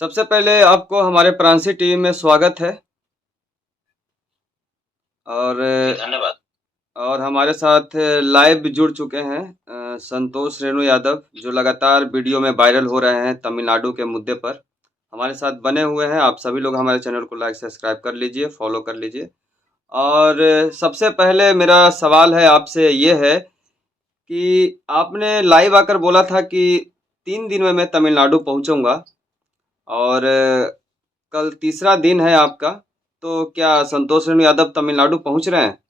सबसे पहले आपको हमारे प्रांसी टीवी में स्वागत है। और जी, धन्यवाद। और हमारे साथ लाइव जुड़ चुके हैं संतोष रेणु यादव, जो लगातार वीडियो में वायरल हो रहे हैं तमिलनाडु के मुद्दे पर। हमारे साथ बने हुए हैं। आप सभी लोग हमारे चैनल को लाइक सब्सक्राइब कर लीजिए, फॉलो कर लीजिए। और सबसे पहले मेरा सवाल है आपसे, ये है कि आपने लाइव आकर बोला था कि 3 दिन में मैं तमिलनाडु पहुंचूंगा, और कल तीसरा दिन है आपका। तो क्या संतोष रेणु यादव तमिलनाडु पहुंच रहे हैं?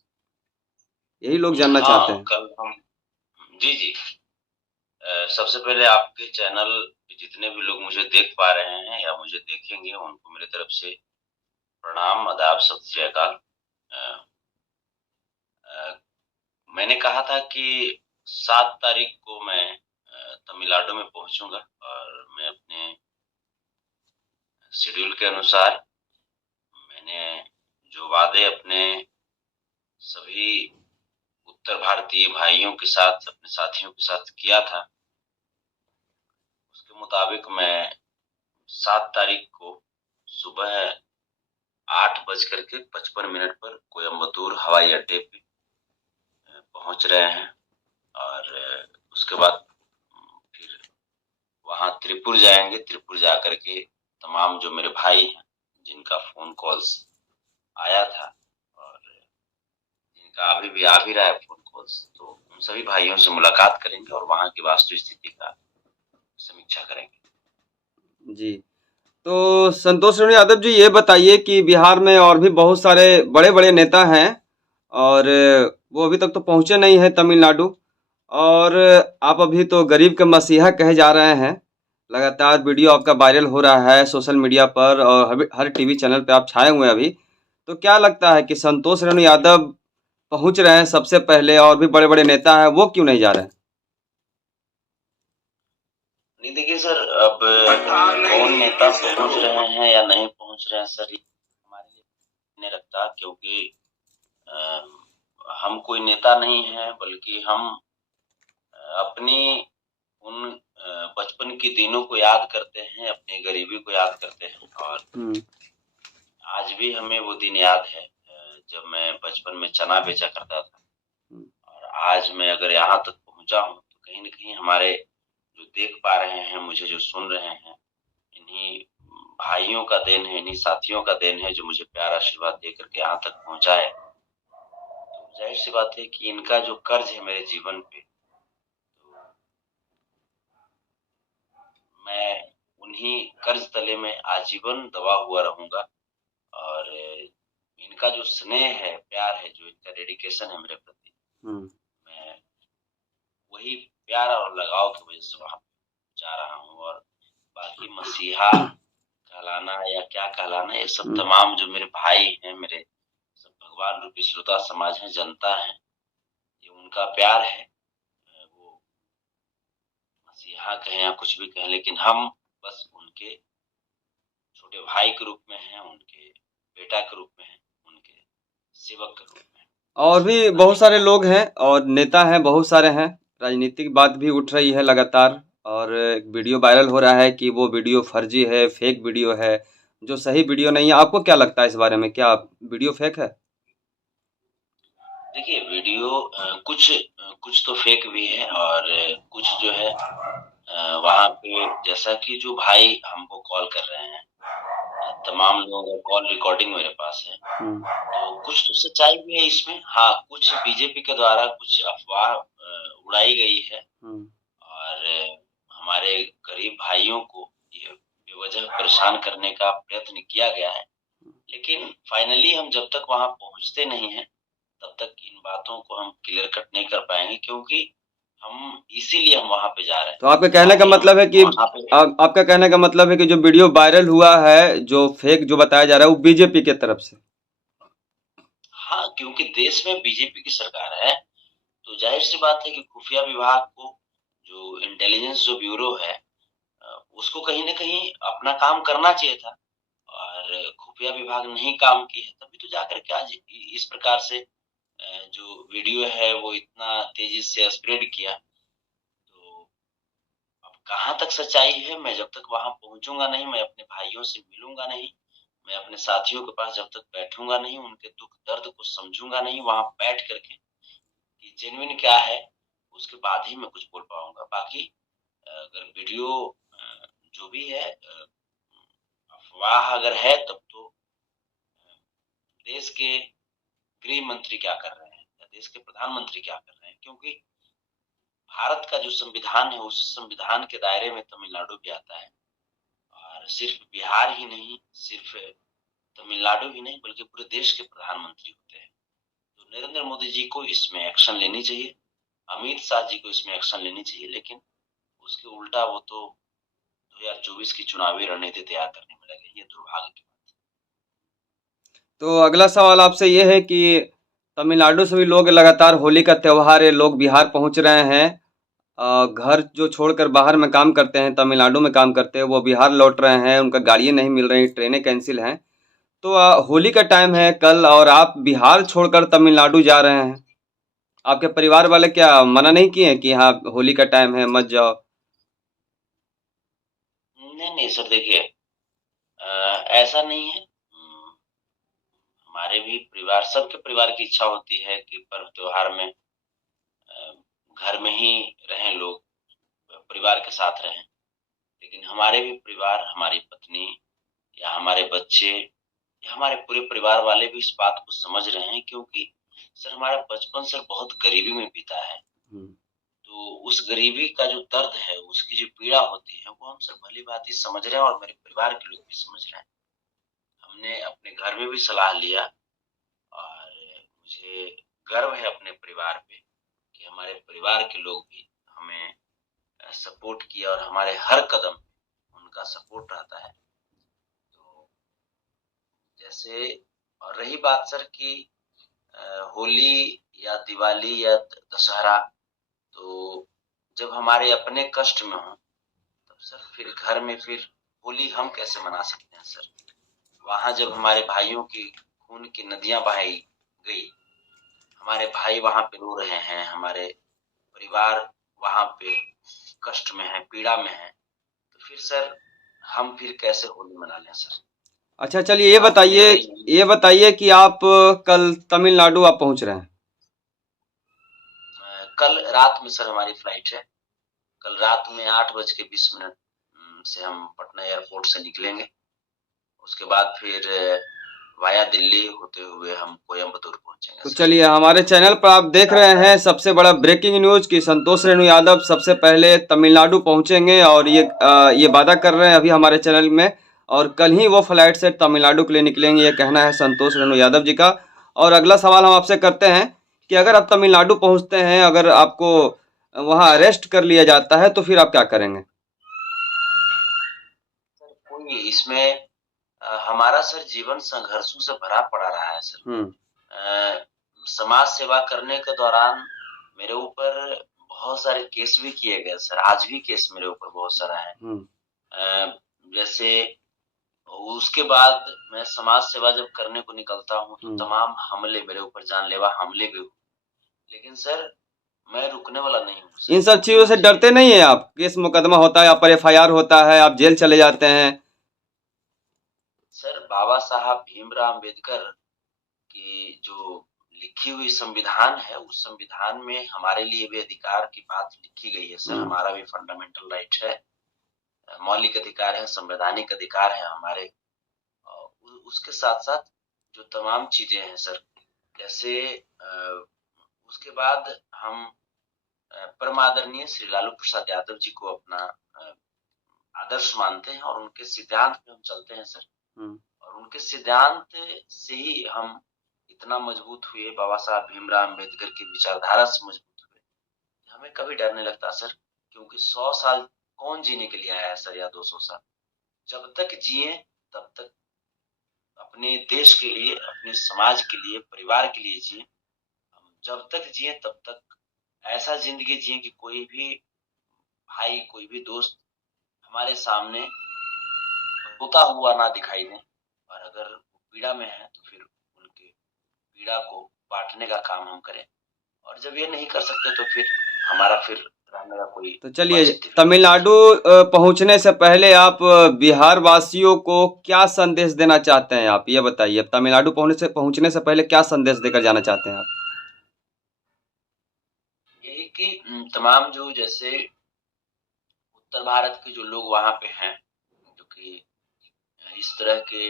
यही लोग जानना चाहते हाँ, हैं। कल हम जी, जी। सबसे पहले आपके चैनल पे जितने भी लोग मुझे देख पा रहे हैं या मुझे देखेंगे, उनको मेरी तरफ से प्रणाम, आदाब, सत श्री अकाल। अ अ, मैंने कहा था कि 7 तारीख को मैं तमिलनाडु में पहुँचूँगा और मैं अपने शेड्यूल के अनुसार मैंने जो वादे अपने सभी उत्तर भारतीय भाइयों के साथ, अपने साथियों के साथ किया था, उसके मुताबिक मैं 7 तारीख को सुबह 8:55 पर कोयम्बतूर हवाई अड्डे पे पहुंच रहे हैं। और उसके बाद फिर वहां त्रिपुर जाएंगे। त्रिपुर जाकर के तमाम जो मेरे भाई हैं, जिनका फोन कॉल्स आया था और जिनका अभी भी आ भी रहा है फोन कॉल्स, तो उन सभी भाइयों से मुलाकात करेंगे और वहां की वास्तु स्थिति का समीक्षा करेंगे। जी। तो संतोष रेणु यादव जी, ये बताइए कि बिहार में और भी बहुत सारे बड़े बड़े नेता हैं, और वो अभी तक तो पहुंचे नहीं हैं तमिलनाडु। और आप अभी तो गरीब के मसीहा कहे जा रहे हैं। लगातार वीडियो आपका वायरल हो रहा है सोशल मीडिया पर, और हर टीवी चैनल पे आप छाए हुए हैं अभी। तो क्या लगता है कि संतोष रेणु यादव पहुंच रहे हैं सबसे पहले, और भी बड़े बड़े नेता हैं, वो क्यों नहीं जा रहे हैं? नहीं, देखिए सर, अब कौन नेता पहुंच रहे हैं या नहीं पहुंच रहे हैं सर, ये हमारे लिए नहीं रखता, क्योंकि हम कोई नेता नहीं है, बल्कि हम अपनी उन बचपन के दिनों को याद करते हैं, अपनी गरीबी को याद करते हैं। और हम्म। आज भी हमें वो दिन याद है, जब मैं बचपन में चना बेचा करता था। हम्म। और आज मैं अगर यहाँ तक पहुंचा हूँ, तो कहीं न कहीं हमारे जो देख पा रहे हैं, मुझे जो सुन रहे हैं, इन्हीं भाइयों का देन है, इन्हीं साथियों का देन है, जो मुझे प्यार आशीर्वाद दे करके यहाँ तक पहुँचाए। तो ज़ाहिर-सी बात है कि इनका जो कर्ज है मेरे जीवन पे, तो मैं उन्हीं कर्ज तले में आजीवन दबा हुआ रहूँगा। और इनका जो स्नेह है, प्यार है, जो इनका डेडिकेशन है मेरे प्रति, हम्म। मैं वही प्यार और लगाव की वजह से वहाँ जा रहा हूँ। और बाकी मसीहा कहलाना या क्या कहलाना, ये सब हम्म। तमाम जो मेरे भाई हैं, मेरे सब भगवान रूपी श्रोता समाज है, जनता है, ये उनका प्यार है। वो मसीहा कहें या कुछ भी कहें, लेकिन हम बस उनके छोटे भाई के रूप में हैं, उनके बेटा के रूप में हैं, उनके सेवक के रूप में हैं। और बस भी इतना बहुत ही सारे हमारा। लोग हैं और नेता हैं, बहुत सारे हैं। राजनीतिक बात भी उठ रही है लगातार, और एक वीडियो वायरल हो रहा है कि वो वीडियो फर्जी है, फेक वीडियो है, जो सही वीडियो नहीं है। आपको क्या लगता है इस बारे में? क्या वीडियो फेक है? देखिए, वीडियो कुछ तो फेक भी है, और कुछ जो है वहाँ पे, जैसा कि जो भाई हमको कॉल कर रहे हैं, तमाम लोगों का कॉल रिकॉर्डिंग मेरे पास है। हम्म। तो कुछ तो सच्चाई भी है इसमें। हाँ, कुछ बीजेपी के द्वारा कुछ अफ़वाह उड़ाई गई है। हम्म। और हमारे गरीब भाइयों को ये बेवजह परेशान करने का प्रयत्न किया गया है। लेकिन फाइनली हम जब तक वहाँ पहुँचते नहीं हैं, तब तक इन बातों को हम क्लियर कट नहीं कर पाएँगे, क्योंकि इसीलिए हम वहाँ पे जा रहे हैं। तो आपके कहने का चाहे हम मतलब है कि वहाँ पे आपका कहने का मतलब है कि जो वीडियो वायरल हुआ है, जो फेक जो बताया जा रहा है, वो बीजेपी की तरफ से? हाँ, क्योंकि देश में बीजेपी की सरकार है, तो ज़ाहिर-सी बात है कि खुफिया विभाग को, जो इंटेलिजेंस जो ब्यूरो है, उसको कहीं न कहीं अपना काम करना चाहिए था। और खुफिया विभाग नहीं काम की है, तभी तो जाकर के आज इस प्रकार से जो वीडियो है वो इतना तेज़ी से स्प्रेड किया। तो अब कहाँ तक सच्चाई है, मैं जब तक वहां पहुंचूंगा नहीं, मैं अपने भाइयों से मिलूंगा नहीं, मैं अपने साथियों के पास जब तक बैठूंगा नहीं, उनके दुख दर्द को समझूंगा नहीं वहां बैठ करके कि जेन्युइन क्या है, उसके बाद ही मैं कुछ बोल पाऊंगा। बाकी अगर वीडियो जो भी है अफवाह अगर है, तब तो देश के गृह मंत्री क्या कर रहे हैं या देश के प्रधानमंत्री क्या कर रहे हैं, क्योंकि भारत का जो संविधान है उस संविधान के दायरे में तमिलनाडु भी आता है। और सिर्फ बिहार ही नहीं, सिर्फ तमिलनाडु ही नहीं, बल्कि पूरे देश के प्रधानमंत्री होते हैं। तो नरेंद्र मोदी जी को इसमें एक्शन लेनी चाहिए, अमित शाह जी को इसमें एक्शन लेनी चाहिए, लेकिन उसके उल्टा वो तो 2024 की चुनावी रणनीति तैयार करने में लगे। ये दुर्भाग्य की बात तो अगला सवाल आपसे ये है कि तमिलनाडु से भी लोग लगातार होली का त्योहार है, लोग बिहार पहुंच रहे हैं। घर जो छोड़कर बाहर में काम करते हैं, तमिलनाडु में काम करते हैं, वो बिहार लौट रहे हैं, उनका गाड़ियाँ नहीं मिल रही, ट्रेनें कैंसिल हैं। तो होली का टाइम है कल और आप बिहार छोड़कर तमिलनाडु जा रहे हैं। आपके परिवार वाले क्या मना नहीं किए हैं कि हाँ होली का टाइम है मत जाओ? है। नहीं नहीं सर, देखिए ऐसा नहीं है। हमारे भी परिवार, सबके परिवार की इच्छा होती है कि पर्व त्योहार में घर में ही रहें लोग, परिवार के साथ रहें। लेकिन हमारे भी परिवार, हमारी पत्नी या हमारे बच्चे या हमारे पूरे परिवार वाले भी इस बात को समझ रहे हैं, क्योंकि सर हमारा बचपन सर बहुत गरीबी में बीता है। तो उस गरीबी का जो दर्द है, उसकी जो पीड़ा होती है, वो हम सब भली भांति समझ रहे हैं और मेरे परिवार के लोग भी समझ रहे हैं। हमने अपने घर में भी सलाह लिया और मुझे गर्व है अपने परिवार पे कि हमारे परिवार के लोग भी हमें सपोर्ट किया और हमारे हर कदम उनका सपोर्ट रहता है। तो जैसे, और रही बात सर की होली या दिवाली या दशहरा, तो जब हमारे अपने कष्ट में हो तब सर फिर घर में फिर होली हम कैसे मना सकते हैं सर? वहां जब हमारे भाइयों की खून की नदियां बहाई गई, हमारे भाई वहां पे रो रहे हैं, हमारे परिवार वहां पे कष्ट में है, पीड़ा में है, तो फिर सर हम फिर कैसे होली मना लें सर? अच्छा चलिए बात मेरा यही है। ये बताइए कि आप कल तमिलनाडु आप पहुंच रहे हैं। कल रात में सर हमारी फ्लाइट है। कल रात में 8:20 से हम पटना एयरपोर्ट से निकलेंगे। उसके बाद फिर वाया दिल्ली होते हुए हम कोयम्बतूर पहुंचेंगे तो सर। चलिए हमारे चैनल पर आप देख रहे हैं सबसे बड़ा ब्रेकिंग न्यूज कि संतोष रेणु यादव सबसे पहले तमिलनाडु पहुंचेंगे और ये वादा कर रहे हैं अभी हमारे चैनल में। और कल ही वो फ्लाइट से तमिलनाडु के लिए निकलेंगे, ये कहना है संतोष रेणु यादव जी का। और अगला सवाल हम आपसे करते हैं कि अगर आप तमिलनाडु पहुंचते हैं, अगर आपको वहां अरेस्ट कर लिया जाता है तो फिर आप क्या करेंगे? सर कोई इसमें हमारा सर जीवन संघर्षों से भरा पड़ा रहा है सर। हम्म। समाज सेवा करने के दौरान मेरे ऊपर बहुत सारे केस भी किए गए सर, आज भी केस मेरे ऊपर बहुत सारा है। जैसे उसके बाद मैं समाज सेवा जब करने को निकलता हूँ तो तमाम हमले मेरे ऊपर, जानलेवा हमले भी हुए। लेकिन सर मैं रुकने वाला नहीं हूँ सर। इन सब चीजों से डरते नहीं है आप? केस मुकदमा होता है, आप पर एफआईआर होता है, आप जेल चले जाते हैं। सर बाबा साहब भीमराव अम्बेडकर की जो लिखी हुई संविधान है, उस संविधान में हमारे लिए भी अधिकार की बात लिखी गई है सर। हमारा भी फंडामेंटल राइट है, मौलिक अधिकार है, संवैधानिक अधिकार है हमारे। उसके साथ साथ जो तमाम चीजें हैं सर, जैसे उसके बाद हम परम आदरणीय श्री लालू प्रसाद यादव जी को अपना आदर्श मानते हैं और उनके सिद्धांत पे हम चलते हैं सर। और उनके सिद्धांत से ही हम इतना मजबूत हुए, बाबा साहब भीमराव अम्बेडकर की विचारधारा से मजबूत हुए। हमें कभी डर नहीं लगता सर, क्योंकि 100 साल कौन जीने के लिए आया है सर, या 200 साल? जब तक जिए तब तक अपने देश के लिए, अपने समाज के लिए, परिवार के लिए जिए। हम जब तक जिए तब तक ऐसा जिंदगी जिए कि कोई भी भाई, कोई भी दोस्त हमारे सामने रोता हुआ ना दिखाई दे। और अगर वो पीड़ा में है तो फिर उनके पीड़ा को बांटने का काम हम करें। और जब ये नहीं कर सकते तो फिर हमारा फिर रहने का कोई तो चलिए, औचित्य नहीं। तमिलनाडु पहुंचने से पहले आप बिहार वासियों को क्या संदेश देना चाहते हैं? आप ये बताइए, अब तमिलनाडु पहुंचने से पहले क्या संदेश देकर जाना चाहते हैं आप? यही कि तमाम जो जैसे उत्तर भारत के जो लोग वहाँ पे हैं, जो कि इस तरह के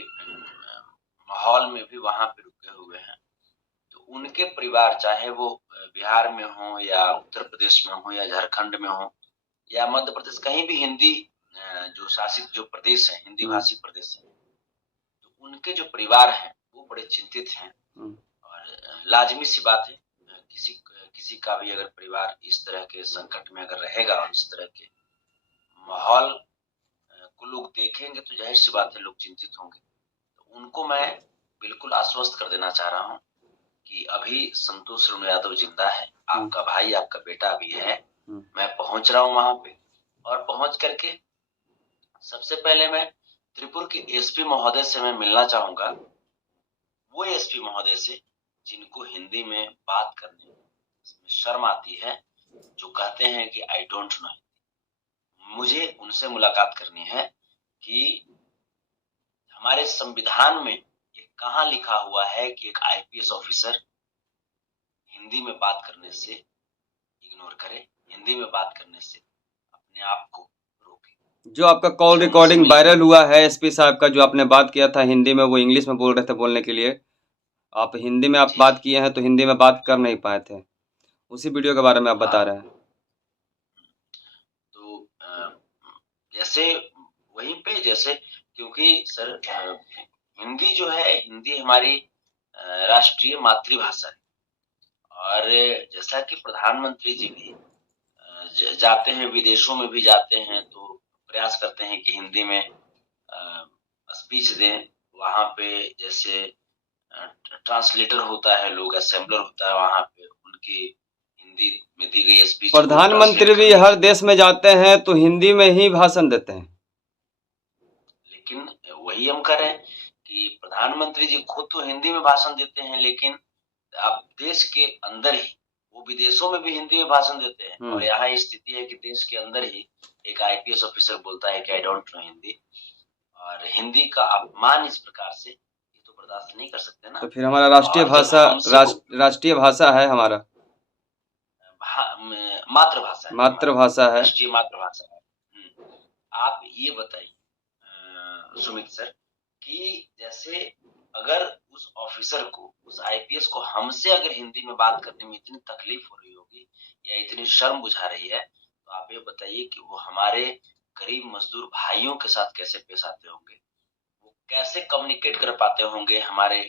माहौल में भी वहाँ पे रुके हुए हैं, तो उनके परिवार चाहे वो बिहार में हो या उत्तर प्रदेश में हो या झारखंड में हो या मध्य प्रदेश, कहीं भी हिंदी जो शासित जो प्रदेश है, हिंदी भाषी प्रदेश है, तो उनके जो परिवार हैं वो बड़े चिंतित हैं। और लाजमी सी बात है, किसी किसी का भी अगर परिवार इस तरह के संकट में अगर रहेगा और इस तरह के माहौल को लोग देखेंगे तो जाहिर सी बात है लोग चिंतित होंगे। तो उनको मैं बिल्कुल आश्वस्त कर देना चाह रहा हूँ कि अभी संतोष रेणु यादव जिंदा है, आपका भाई, आपका बेटा अभी है। मैं पहुंच रहा हूँ वहां पे, और पहुंच करके सबसे पहले मैं त्रिपुर के एसपी महोदय से मैं मिलना चाहूंगा, वो एसपी महोदय से जिनको हिंदी में बात करने में शर्म आती है, जो कहते हैं कि आई डोंट नो। मुझे उनसे मुलाकात करनी है कि हमारे संविधान में ये कहाँ लिखा हुआ है कि एक आईपीएस ऑफिसर हिंदी में बात करने से इग्नोर करे, हिंदी में बात करने से अपने आप को रोके। जो आपका कॉल रिकॉर्डिंग वायरल हुआ है एसपी साहब का, जो आपने बात किया था हिंदी में, वो इंग्लिश में बोल रहे थे बोलने के लिए, आप हिंदी में आप बात किए हैं तो हिंदी में बात कर नहीं पाए थे, उसी वीडियो के बारे में आप बता रहे हैं। तो जैसे वहीं पे जैसे, क्योंकि सर हिंदी जो है, हिंदी हमारी राष्ट्रीय मातृभाषा है, और जैसा कि प्रधानमंत्री जी भी जाते हैं, विदेशों में भी जाते हैं, तो प्रयास करते हैं कि हिंदी में स्पीच दें। वहां पे जैसे ट्रांसलेटर होता है, लोग असेंबलर होता है, वहां पे उनकी हिंदी में दी गई स्पीच। प्रधानमंत्री भी हर देश में जाते हैं तो हिंदी में ही भाषण देते हैं, लेकिन वही हम कह रहे हैं कि प्रधानमंत्री जी खुद तो हिंदी में भाषण देते हैं, लेकिन आप देश के अंदर ही, वो विदेशों में भी हिंदी में भाषण देते हैं, और यहाँ स्थिति है कि देश के अंदर ही एक आईपीएस ऑफिसर बोलता है कि आई डोंट नो हिंदी, और हिंदी का अपमान इस प्रकार से ये तो बर्दाश्त नहीं कर सकते ना। तो फिर हमारा राष्ट्रीय भाषा राष्ट्रीय भाषा है हमारा, मातृभाषा है, मातृभाषा है, राष्ट्रीय मातृभाषा है। आप ये बताइए सुमित सर कि जैसे अगर उस ऑफिसर को, उस आईपीएस को हमसे अगर हिंदी में बात करने में इतनी तकलीफ हो रही होगी या इतनी शर्म बुझा रही है, तो आप ये बताइए कि वो हमारे गरीब मजदूर भाइयों के साथ कैसे पेश आते होंगे, वो कैसे कम्युनिकेट कर पाते होंगे हमारे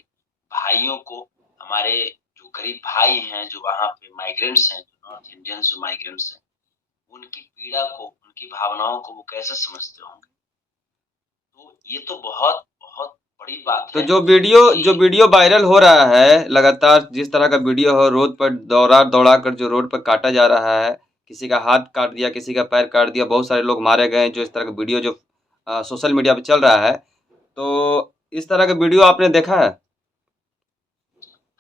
भाइयों को, हमारे जो गरीब भाई हैं, जो वहां पे माइग्रेंट्स हैं, जो नॉर्थ इंडियंस जो माइग्रेंट्स हैं, उनकी पीड़ा को, उनकी भावनाओं को वो कैसे समझते होंगे। तो ये तो बहुत बहुत बड़ी बात तो है। जो वीडियो वायरल हो रहा है लगातार, जिस तरह का वीडियो हो, रोड पर दौड़ा कर जो रोड पर काटा जा रहा है, किसी का हाथ काट दिया, किसी का पैर काट दिया, बहुत सारे लोग मारे गए, जो इस तरह का वीडियो जो सोशल मीडिया पे चल रहा है, तो इस तरह का वीडियो आपने देखा है?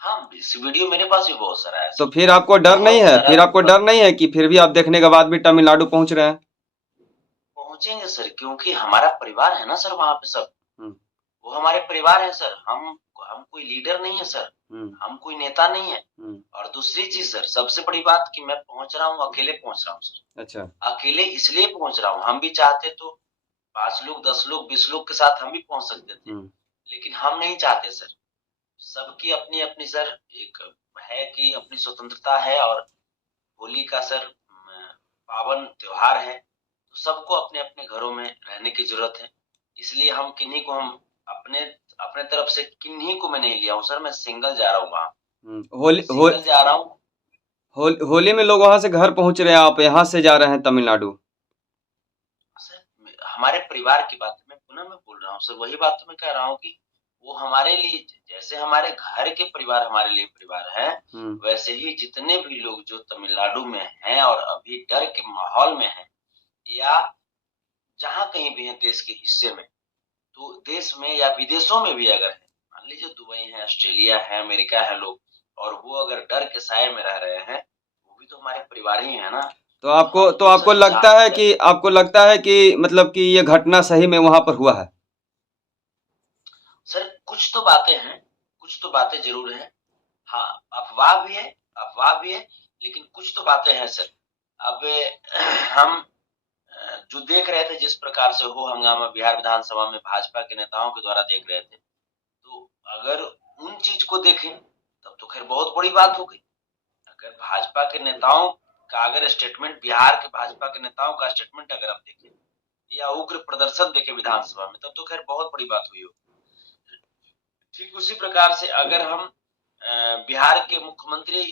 हाँ, इस वीडियो मेरे पास भी बहुत सारा है। तो फिर आपको डर नहीं है? फिर आपको डर नहीं है कि फिर भी आप देखने के बाद भी तमिलनाडु पहुंच रहे हैं? पहुंचेंगे सर, क्योंकि हमारा परिवार है ना सर वहां पे सब, वो हमारे परिवार है सर। हम कोई लीडर नहीं है सर, हम कोई नेता नहीं है। और दूसरी चीज सर, सबसे बड़ी बात कि मैं पहुंच रहा हूँ, अकेले पहुंच रहा हूँ सर। अच्छा, अकेले इसलिए पहुंच रहा हूँ, हम भी चाहते तो 5 लोग, 10 लोग, 20 लोग के साथ हम भी पहुंच सकते थे, लेकिन हम नहीं चाहते सर। सबकी अपनी अपनी सर एक है कि अपनी स्वतंत्रता है, और होली का सर पावन त्योहार है, तो सबको अपने अपने घरों में रहने की जरूरत है। इसलिए हम किन्हीं को, हम अपने अपने तरफ से किन्हीं को मैं नहीं लिया हूँ सर, मैं सिंगल जा रहा हूँ वहाँ, सिंगल जा रहा हूँ। होली में लोग वहां से घर पहुंच रहे हैं, आप यहाँ से जा रहे हैं तमिलनाडु? सर हमारे परिवार की बात मैं पुनः मैं बोल रहा हूँ सर, वही बात तो मैं कह रहा हूँ कि वो हमारे लिए, जैसे हमारे घर के परिवार हमारे लिए परिवार है, वैसे ही जितने भी लोग जो तमिलनाडु में हैं और अभी डर के माहौल में हैं, या जहां कहीं भी है देश के हिस्से में, तो देश में या विदेशों में भी अगर है, मान लीजिए दुबई है, ऑस्ट्रेलिया है, अमेरिका है लोग, और वो अगर डर के साए में रह रहे हैं, वो भी तो हमारे परिवार ही है ना। तो तो आपको सर लगता है कि मतलब कि ये घटना सही में वहां पर हुआ है? सर कुछ तो बातें जरूर हैं। हाँ, अफवाह भी है, अफवाह भी है, लेकिन कुछ तो बातें हैं सर। अब हम जो देख रहे थे जिस प्रकार से हो हंगामा बिहार विधानसभा में भाजपा के नेताओं के द्वारा देख रहे थे, तो अगर उन चीज को देखें तब तो खैर बहुत बड़ी बात हो गई। अगर भाजपा के नेताओं का अगर स्टेटमेंट, बिहार के भाजपा के नेताओं का स्टेटमेंट अगर आप देखें या उग्र प्रदर्शन देखें विधानसभा में, तब तो खैर बहुत बड़ी बात हुई हो। ठीक उसी प्रकार से अगर हम बिहार के मुख्यमंत्री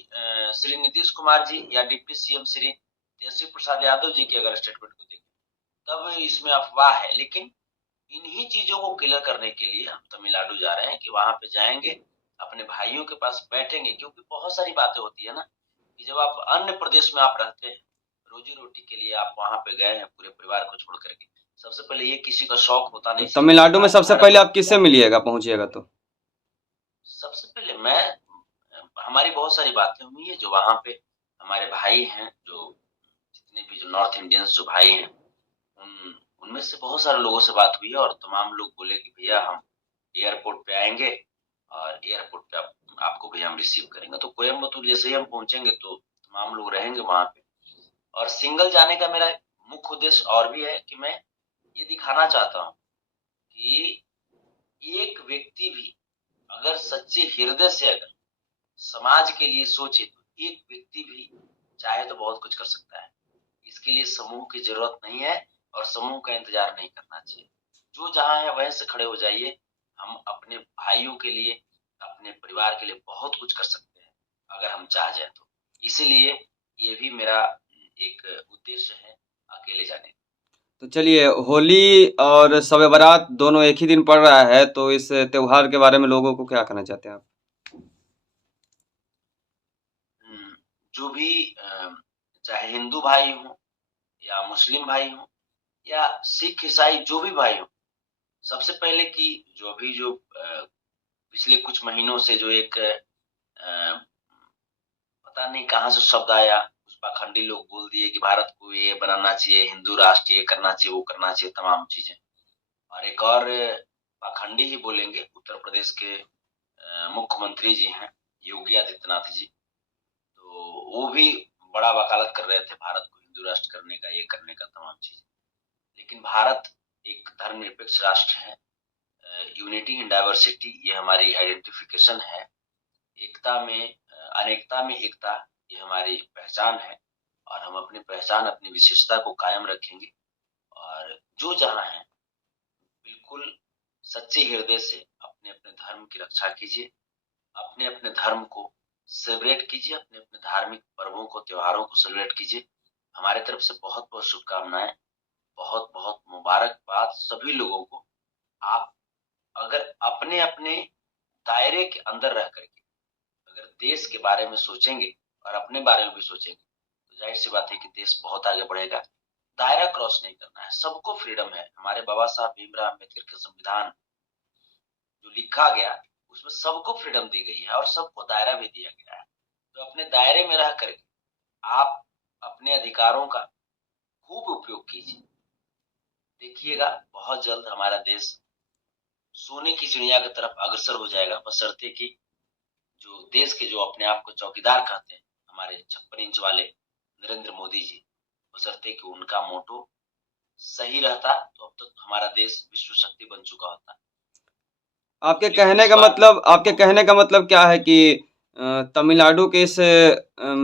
श्री नीतीश कुमार जी या डिप्टी सीएम श्री तेजस्वी प्रसाद यादव जी के अगर स्टेटमेंट को देखें, तब इसमें अफवाह है। लेकिन इन्हीं चीजों को क्लियर करने के लिए हम तमिलनाडु जा रहे हैं कि वहां पे जाएंगे, अपने भाइयों के पास बैठेंगे, क्योंकि बहुत सारी बातें होती है ना कि जब आप अन्य प्रदेश में आप रहते हैं, रोजी रोटी के लिए आप वहां पे गए हैं पूरे परिवार को छोड़ करके, सबसे पहले ये किसी का शौक होता तो नहीं सर कि तमिलनाडु में आप सबसे भारत पहले आप वापस किससे जाए। मिलिएगा पहुंचिएगा तो? सबसे पहले हमारी बहुत सारी बातें हुई है, जो वहां पे हमारे भाई हैं, जो जितने भी जो नॉर्थ इंडियंस जो भाई हैं, उनमें से बहुत सारे लोगों से बात हुई है और तमाम लोग बोले कि भैया हम एयरपोर्ट पे आएंगे और एयरपोर्ट पे आपको भी हम रिसीव करेंगे। तो कोयम्बतूर जैसे ही हम पहुंचेंगे तो तमाम लोग रहेंगे वहां पे। और सिंगल जाने का मेरा मुख्य उद्देश्य और भी है कि मैं ये दिखाना चाहता हूँ कि एक व्यक्ति भी अगर सच्चे हृदय से अगर समाज के लिए सोचे तो एक व्यक्ति भी चाहे तो बहुत कुछ कर सकता है। इसके लिए समूह की जरूरत नहीं है और समूह का इंतजार नहीं करना चाहिए। जो जहां है वहीं से खड़े हो जाइए। हम अपने भाइयों के लिए, अपने परिवार के लिए बहुत कुछ कर सकते हैं अगर हम चाह जाए तो। इसीलिए ये भी मेरा एक उद्देश्य है अकेले जाने का। तो चलिए, होली और शब बारात दोनों एक ही दिन पड़ रहा है, तो इस त्योहार के बारे में लोगों को क्या कहना चाहते हैं आप? जो भी चाहे हिंदू भाई हो या मुस्लिम भाई हो या सिख ईसाई जो भी भाई हो, सबसे पहले कि जो अभी जो पिछले कुछ महीनों से जो एक पता नहीं कहाँ से शब्द आया, उस पाखंडी लोग बोल दिए कि भारत को ये बनाना चाहिए हिंदू राष्ट्र, ये करना चाहिए वो करना चाहिए तमाम चीजें। और एक और पाखंडी ही बोलेंगे, उत्तर प्रदेश के मुख्यमंत्री जी हैं योगी आदित्यनाथ जी, तो वो भी बड़ा वकालत कर रहे थे भारत को हिंदू राष्ट्र करने का, ये करने का तमाम चीज। लेकिन भारत एक धर्मनिरपेक्ष राष्ट्र है। यूनिटी इन डाइवर्सिटी ये हमारी आइडेंटिफिकेशन है। एकता में अनेकता में एकता ये हमारी पहचान है। और हम अपनी पहचान, अपनी विशेषता को कायम रखेंगे। और जो जहां है बिल्कुल सच्चे हृदय से अपने अपने धर्म की रक्षा कीजिए, अपने अपने धर्म को सेलिब्रेट कीजिए, अपने अपने धार्मिक पर्वों को, त्योहारों को सेलिब्रेट कीजिए। हमारे तरफ से बहुत बहुत शुभकामनाएं, बहुत बहुत मुबारकबाद सभी लोगों को। आप अगर अपने अपने दायरे के अंदर रह करके अगर देश के बारे में सोचेंगे और अपने बारे में भी सोचेंगे, तो जाहिर सी बात है कि देश बहुत आगे बढ़ेगा। दायरा क्रॉस नहीं करना है, सबको फ्रीडम है। हमारे बाबा साहब भीमराव अम्बेडकर के संविधान जो लिखा गया उसमें सबको फ्रीडम दी गई है और सबको दायरा भी दिया गया है। तो अपने दायरे में रह करके आप अपने अधिकारों का खूब उपयोग कीजिए। देखिएगा बहुत जल्द हमारा देश सोने की चिड़िया की तरफ अग्रसर हो जाएगा, बशर्ते कि जो देश के जो अपने आप को चौकीदार कहते हैं हमारे 56 इंच वाले नरेंद्र मोदी जी, बशर्ते कि उनका मोटो सही रहता तो अब तक हमारा देश विश्व शक्ति बन चुका होता। लेकिन इस बार आपके कहने का मतलब क्या है कि तमिलनाडु के इस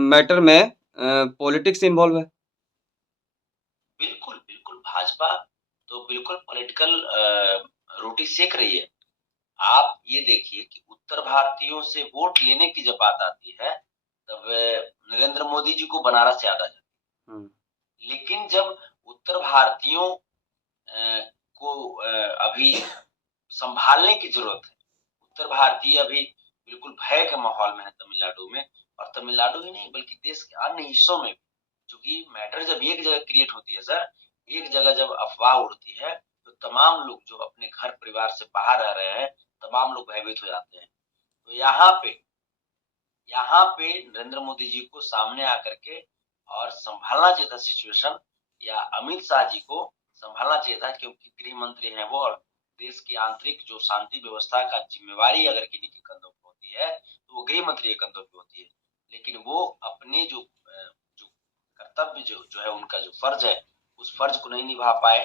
मैटर में पॉलिटिक्स इन्वॉल्व है? बिल्कुल बिल्कुल भाजपा तो बिल्कुल पॉलिटिकल रोटी सेक रही है। आप ये देखिए कि उत्तर भारतीयों से वोट लेने की जब बात आती है तब नरेंद्र मोदी जी को बनारस याद आ जाता हम्म। है। लेकिन जब उत्तर भारतीयों को अभी संभालने की जरूरत है, उत्तर भारतीय अभी बिल्कुल भय के माहौल में है तमिलनाडु में। और तमिलनाडु ही नहीं बल्कि देश के अन्य हिस्सों में, क्योंकि मैटर जब एक जगह क्रिएट होती है सर, एक जगह जब अफवाह उड़ती है तो तमाम लोग जो अपने घर परिवार से बाहर रह रहे हैं तमाम लोग भयभीत हो जाते हैं। तो यहाँ पे नरेंद्र मोदी जी को सामने आकर के और संभालना चाहिए था सिचुएशन, या अमित शाह जी को संभालना चाहिए था, क्योंकि गृह मंत्री हैं वो, और देश की आंतरिक जो शांति व्यवस्था का जिम्मेवारी अगर किन्हीं के कंधों पर होती है तो वो गृह मंत्री के कंधों पर होती है। लेकिन वो अपने जो कर्तव्य जो है, उनका जो फर्ज है, उस फर्ज को नहीं निभा पाए।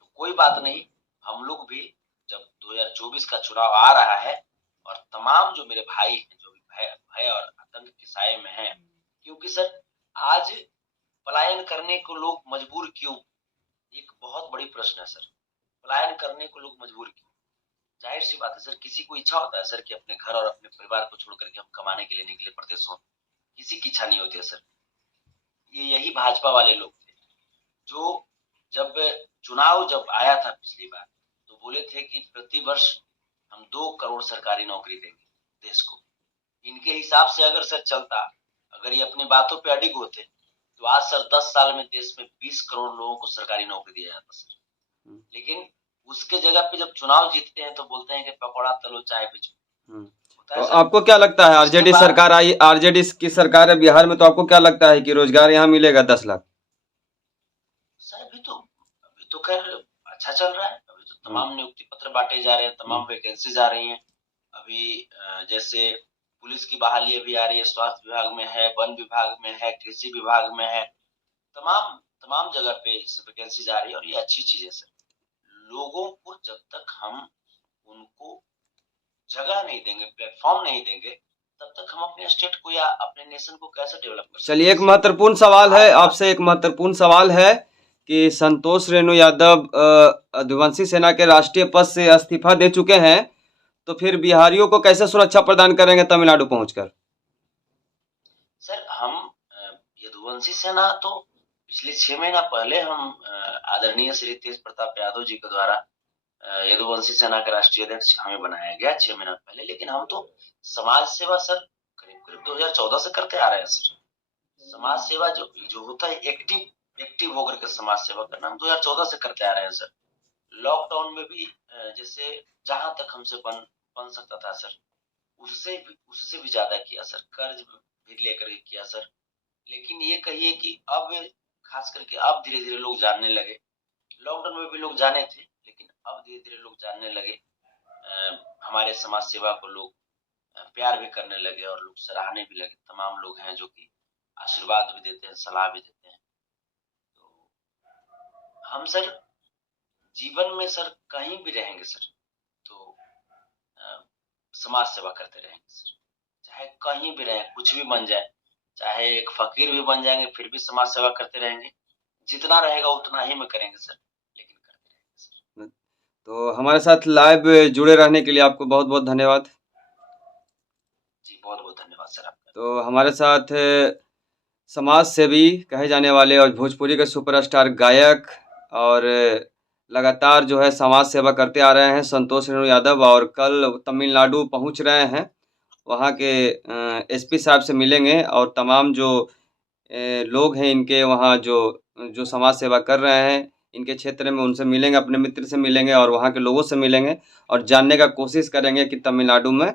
तो कोई बात नहीं, हम लोग भी जब 2024 का चुनाव आ रहा है, और तमाम जो मेरे भाई हैं जो भी भय और आतंक के साये में हैं, क्योंकि सर आज पलायन करने को लोग मजबूर क्यों? एक बहुत बड़ी प्रश्न है सर। पलायन करने को लोग मजबूर क्यों? जाहिर सी बात है सर, किसी को इच्छा होता है सर कि अपने घर और अपने परिवार को छोड़ करके हम कमाने के लिए निकले प्रदेशों? किसी की इच्छा नहीं होती है सर। ये यही भाजपा वाले लोग थे जो जब चुनाव जब आया था पिछली बार, तो बोले थे कि प्रति वर्ष हम 2 करोड़ सरकारी नौकरी देंगे देश को। इनके हिसाब से अगर सर चलता, अगर ये अपनी बातों पे अडिग होते, तो आज सर 10 साल में देश में 20 करोड़ लोगों को सरकारी नौकरी दिया जाता सर। लेकिन उसके जगह पे जब चुनाव जीतते हैं तो बोलते हैं कि पकौड़ा तलो चाय बेचो। तो आपको क्या लगता है, आरजेडी सरकार आई, आरजेडी की सरकार है बिहार में, तो आपको क्या लगता है कि रोजगार यहाँ मिलेगा 10 लाख? सर अभी तो खैर अच्छा चल रहा है। अभी तो तमाम नियुक्ति पत्र बांटे जा रहे हैं, तमाम वैकेंसीज आ रही हैं। अभी जैसे पुलिस की बहाली अभी आ रही है, स्वास्थ्य विभाग में है, वन विभाग में है, कृषि विभाग में है, तमाम तमाम जगह पे वैकेंसीज आ रही है, और ये अच्छी चीज है सर। लोगों को जब तक हम उनको जगह नहीं देंगे, प्लेटफॉर्म नहीं देंगे, तब तक हम अपने स्टेट को या अपने नेशन को कैसे डेवलप कर सकते हैं? चलिए, एक महत्वपूर्ण सवाल है आपसे, एक महत्वपूर्ण सवाल है कि संतोष रेणु यादव यदुवंशी सेना के राष्ट्रीय पद से इस्तीफा दे चुके हैं, तो फिर बिहारियों को कैसे सुरक्षा प्रदान करेंगे तमिलनाडु पहुंचकर? सर हम यदुवंशी सेना तो पिछले 6 महीना पहले हम आदरणीय श्री तेज प्रताप यादव जी के द्वारा यदुवंशी सेना का राष्ट्रीय अध्यक्ष हमें बनाया गया 6 महीना पहले। लेकिन हम तो समाज सेवा सर करीब करीब 2014 से करते आ रहे हैं सर। समाज सेवा जो जो होता है, एक्टिव होकर के समाज सेवा करना, हम 2014 से करते आ रहे हैं सर। लॉकडाउन में भी जैसे जहां तक हमसे बन सकता था सर, उससे भी ज्यादा किया सर, कर्ज भी लेकर के किया सर। लेकिन ये कहिए कि अब खास करके अब धीरे धीरे लोग जानने लगे। लॉकडाउन में भी लोग जाने थे, लेकिन अब धीरे धीरे लोग जानने लगे, हमारे समाज सेवा को लोग प्यार भी करने लगे और लोग सराहने भी लगे। तमाम लोग हैं जो कि आशीर्वाद भी देते हैं, सलाह भी देते हैं। तो हम सर जीवन में सर कहीं भी रहेंगे सर, तो समाज सेवा करते रहेंगे सर। चाहे कहीं भी रहे, कुछ भी बन जाए, चाहे एक फकीर भी बन जाएंगे, फिर भी समाज सेवा करते रहेंगे। जितना रहेगा उतना ही में करेंगे सर, लेकिन करते रहेंगे सर। तो हमारे साथ लाइव जुड़े रहने के लिए आपको बहुत बहुत धन्यवाद। जी बहुत बहुत धन्यवाद सर आपका। तो हमारे साथ समाज सेवी कहे जाने वाले और भोजपुरी के सुपरस्टार गायक और लगातार जो है समाज सेवा करते आ रहे हैं संतोष रेणु यादव, और कल तमिलनाडु पहुंच रहे हैं। वहां के एसपी साहब से मिलेंगे और तमाम जो लोग हैं इनके वहाँ जो जो समाज सेवा कर रहे हैं इनके क्षेत्र में, उनसे मिलेंगे, अपने मित्र से मिलेंगे और वहाँ के लोगों से मिलेंगे और जानने का कोशिश करेंगे कि तमिलनाडु में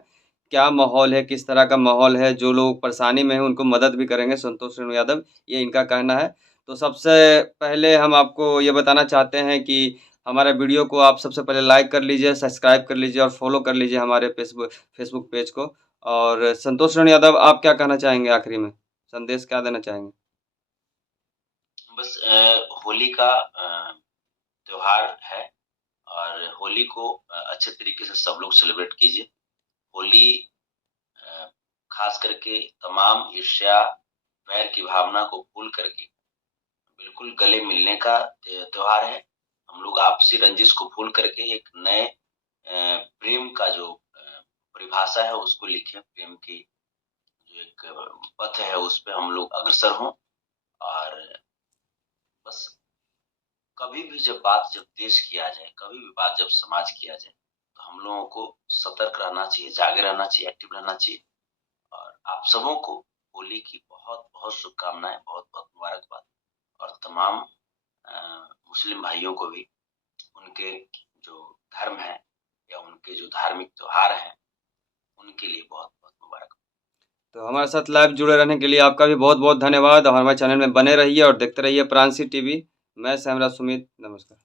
क्या माहौल है, किस तरह का माहौल है। जो लोग परेशानी में हैं उनको मदद भी करेंगे संतोष रेणु यादव, ये इनका कहना है। तो सबसे पहले हम आपको ये बताना चाहते हैं कि हमारे वीडियो को आप सबसे पहले लाइक कर लीजिए, सब्सक्राइब कर लीजिए और फॉलो कर लीजिए हमारे फेसबुक पेज को। और संतोष रेणु यादव, आप क्या कहना चाहेंगे, आखिरी में संदेश क्या देना चाहेंगे? बस होली का त्योहार है, और होली को अच्छे तरीके से सब लोग सेलिब्रेट कीजिए। होली खास करके तमाम ईर्ष्या, वैर की भावना को भूल करके बिल्कुल गले मिलने का त्योहार है। हम लोग आपसी रंजिश को भूल करके एक नए प्रेम का जो परिभाषा है उसको लिखें। प्रेम की जो एक पथ है उस पे हम लोग अग्रसर हों। और बस कभी भी जब देश की आ जाए, कभी भी बात जब समाज की आ जाए, तो हम लोगों को सतर्क रहना चाहिए, जागे रहना चाहिए, एक्टिव रहना चाहिए। और आप सबों को होली की बहुत बहुत शुभकामनाएं, बहुत बहुत मुबारकबाद। और तमाम मुस्लिम भाइयों को भी उनके जो धर्म है या उनके जो धार्मिक त्योहार हैं उनके लिए बहुत बहुत मुबारक। तो हमारे साथ लाइव जुड़े रहने के लिए आपका भी बहुत बहुत धन्यवाद और हमारे चैनल में बने रहिए और देखते रहिए प्रांसी टीवी। मैं सहमरा सुमित, नमस्कार।